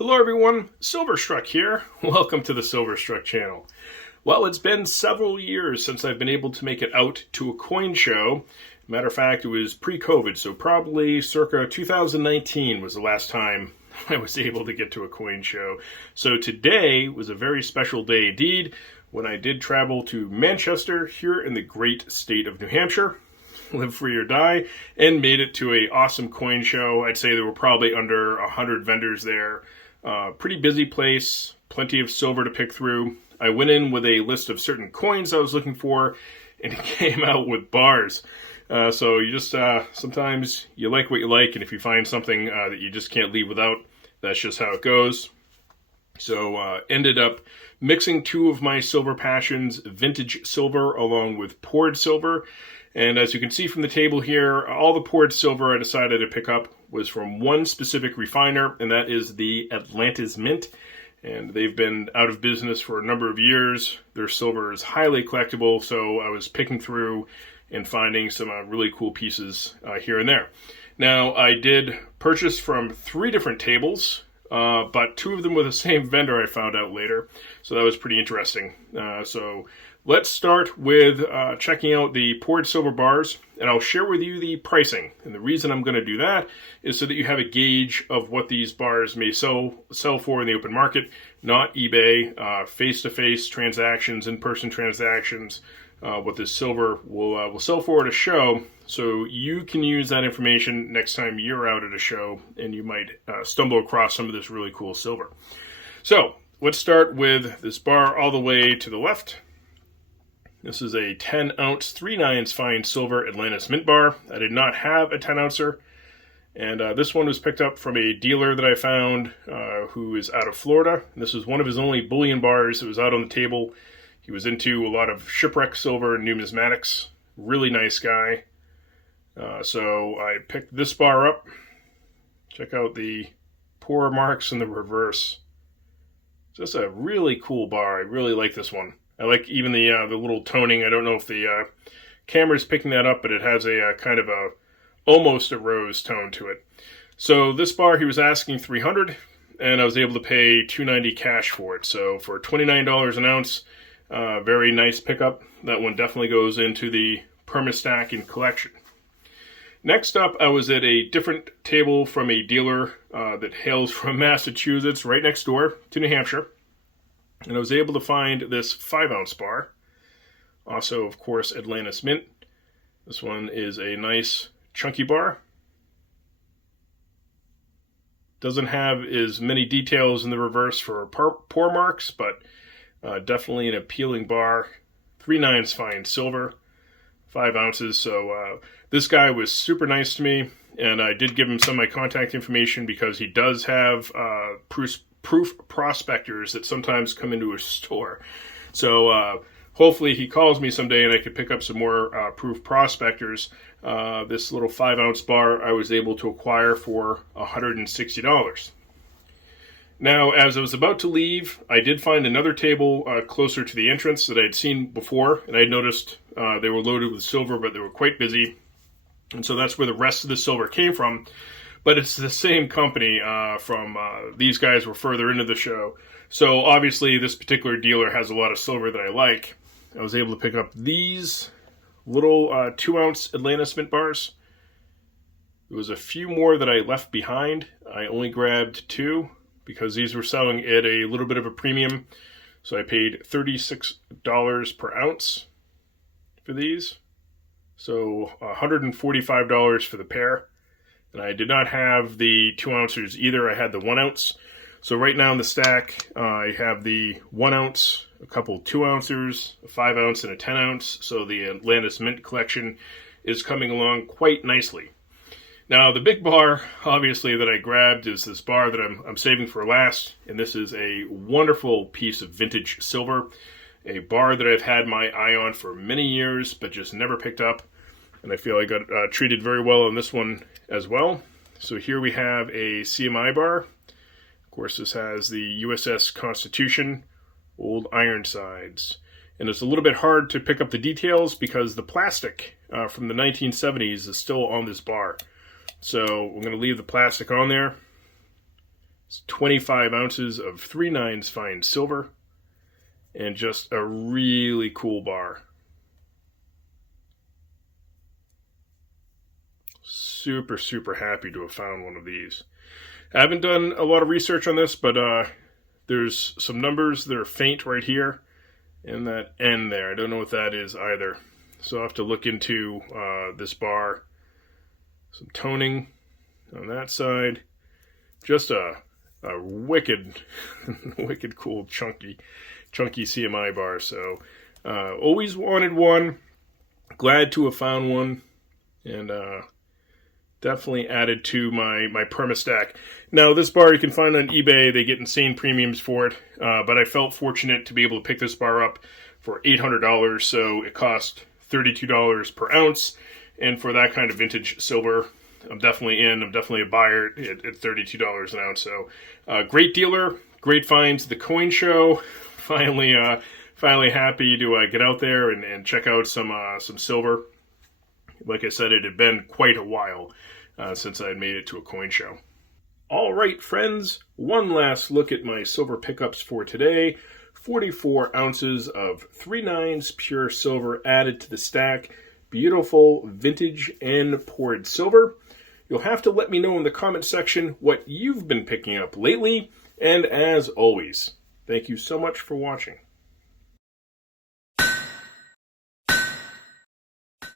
Hello everyone, Silverstruck here. Welcome to the Silverstruck channel. Well, it's been several years since I've been able to make it out to a coin show. Matter of fact, it was pre-COVID, so probably circa 2019 was the last time I was able to get to a coin show. So today was a very special day indeed when I did travel to Manchester here in the great state of New Hampshire. Live free or die, and made it to a awesome coin show. I'd say there were probably under 100 vendors there. Pretty busy place, plenty of silver to pick through. I went in with a list of certain coins I was looking for, and it came out with bars. So you just, sometimes you like what you like, and if you find something that you just can't leave without, that's just how it goes. So ended up mixing two of my silver passions, vintage silver along with poured silver. And as you can see from the table here, all the poured silver I decided to pick up was from one specific refiner, and that is the Atlantis Mint. And they've been out of business for a number of years. Their silver is highly collectible, so I was picking through and finding some really cool pieces here and there. Now, I did purchase from 3 different tables, but 2 of them were the same vendor I found out later, so that was pretty interesting. So let's start with checking out the poured silver bars, and I'll share with you the pricing. And the reason I'm going to do that is so that you have a gauge of what these bars may sell for in the open market, not eBay, face-to-face transactions, in-person transactions, what this silver will sell for at a show, so you can use that information next time you're out at a show, and you might stumble across some of this really cool silver. So let's start with this bar all the way to the left. This is a 10-ounce, 3/9 fine silver Atlantis Mint bar. I did not have a 10-ouncer, and this one was picked up from a dealer that I found who is out of Florida. And this is one of his only bullion bars that was out on the table. He was into a lot of shipwreck silver and numismatics. Really nice guy. So I picked this bar up. Check out the pour marks in the reverse. Just a really cool bar. I really like this one. I like even the little toning. I don't know if the camera's picking that up, but it has a kind of almost a rose tone to it. So this bar, he was asking $300, and I was able to pay $290 cash for it. So for $29 an ounce, very nice pickup. That one definitely goes into the perma-stack and collection. Next up, I was at a different table from a dealer that hails from Massachusetts, right next door to New Hampshire. And I was able to find this 5-ounce bar. Also, of course, Atlantis Mint. This one is a nice chunky bar. Doesn't have as many details in the reverse for pour marks, but definitely an appealing bar. 3/9 fine silver, 5 ounces. So this guy was super nice to me, and I did give him some of my contact information because he does have proof prospectors that sometimes come into a store. So hopefully he calls me someday and I could pick up some more proof prospectors. This little 5-ounce bar I was able to acquire for $160. Now, as I was about to leave, I did find another table closer to the entrance that I had seen before, and I noticed they were loaded with silver, but they were quite busy. And so that's where the rest of the silver came from. But it's the same company from these guys were further into the show. So obviously this particular dealer has a lot of silver that I like. I was able to pick up these little 2-ounce Atlantis Mint bars. There was a few more that I left behind. I only grabbed 2 because these were selling at a little bit of a premium. So I paid $36 per ounce for these. So $145 for the pair. And I did not have the 2 ounces either. I had the 1 ounce. So right now in the stack, I have the 1 ounce, a couple 2 ounces, a 5 ounce, and a 10 ounce. So the Atlantis Mint collection is coming along quite nicely. Now the big bar, obviously, that I grabbed is this bar that I'm saving for last. And this is a wonderful piece of vintage silver. A bar that I've had my eye on for many years, but just never picked up. And I feel I got treated very well on this one as well. So here we have a CMI bar. Of course, this has the USS Constitution, old Ironsides. And it's a little bit hard to pick up the details because the plastic from the 1970s is still on this bar. So we're going to leave the plastic on there. It's 25 ounces of 3/9 fine silver, and just a really cool bar. Super, super happy to have found one of these. I haven't done a lot of research on this, but there's some numbers that are faint right here, and that N there. I don't know what that is either. So I'll have to look into this bar. Some toning on that side. Just a wicked, wicked cool chunky CMI bar. So always wanted one. Glad to have found one, and definitely added to my perma-stack. Now, this bar you can find on eBay. They get insane premiums for it, but I felt fortunate to be able to pick this bar up for $800, so it cost $32 per ounce, and for that kind of vintage silver, I'm definitely in. I'm definitely a buyer at $32 an ounce. So, great dealer, great finds. The coin show, finally happy to get out there and check out some silver. Like I said, it had been quite a while since I had made it to a coin show. All right, friends, one last look at my silver pickups for today. 44 ounces of 3/9 pure silver added to the stack. Beautiful vintage and poured silver. You'll have to let me know in the comment section what you've been picking up lately. And as always, thank you so much for watching.